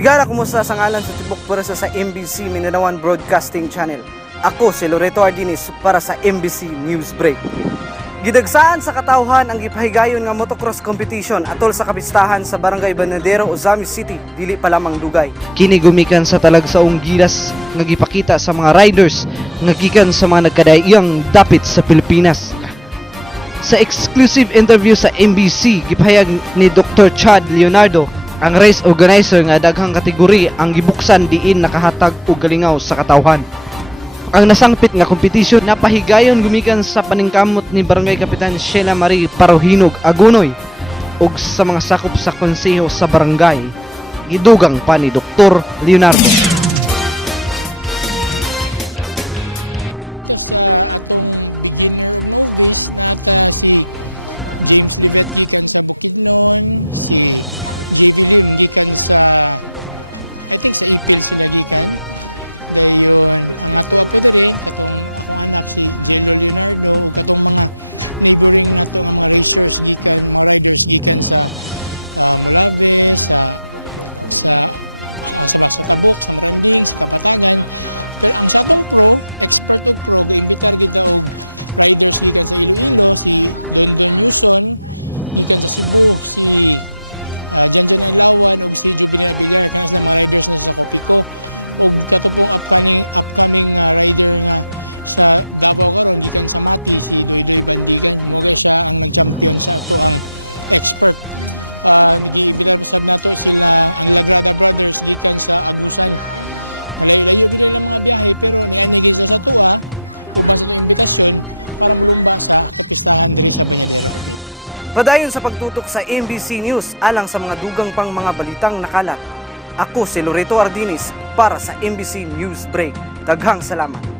Higala, kumusta sa ngalan sa tibok pwersa sa MBC Mindanao Broadcasting Channel. Ako si Loreto Ardinis para sa MBC News Break. Gidagsaan sa katawhan ang gipahigayon nga motocross competition atol sa kapistahan sa Barangay Banadero, Ozamiz City, dili pa lamang dugay. Kini gumikan sa talagsaong gilas nga gipakita sa mga riders nga gikan sa mga nagkadaiyang dapit sa Pilipinas. Sa exclusive interview sa MBC, gipahayag ni Dr. Chad Leonardo, ang race organizer nga daghang kategori ang gibuksan diin nakahatag og galingaw sa katawhan. Ang nasangpit nga kompetisyon napahigayon gumikan sa paningkamot ni Barangay Kapitan Sheila Marie Parohinog Agunoy ug sa mga sakop sa konseho sa barangay. Gidugang pa ni Dr. Leonardo. Ito sa atong beginner ug novice nata si James Livet gikan sa Bukidnon, si JV Lim gikan sa I think sa Ipil sila gikan. Dayon ang ato apo diri katong akong anak si Jello Leonardo ug katong mga neighboring nato nga mga racers gikan, mga riders gikan sa Molave, sa Tabok, sa Maranding, sa Kapatagan. Pero ang sa atong pro, expert og pro, gaimbitar kita og riders gikan sa Iloilo, si Don Yuson gikan sa Cebu, si Janjan Alawan ug si Juvenil Abillar, kana sila mga riders na sa Copico. Og katupong upcoming rider nga sa Davao karon gikan sa Mati, si Doydoy Bandigan. Mo siya ang nag-champion sa ato ang expert. Nag-iimbitar pasab nato sila ang Lagrada Brothers gikan sa Agusan. Layo-layo gid lang mga biyahe pero niani gid sila sa tuwa uban sa itong imbitasyon para mulumba sa kapistahan diri sa Bañadero. Padayon sa pagtutok sa MBC News alang sa mga dugang pang mga balitang nakalat. Ako si Loreto Ardinis para sa MBC News Break. Daghang salamat.